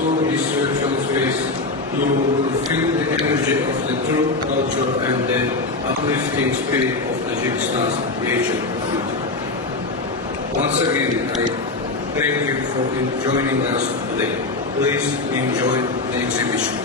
through his virtual space, you will feel the energy of the true culture and the uplifting spirit of Tajikistan's Asian community. Once again, I thank you for joining us today. Please enjoy the exhibition.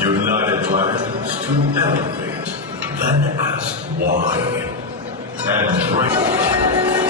United plans to elevate, then ask why, and bring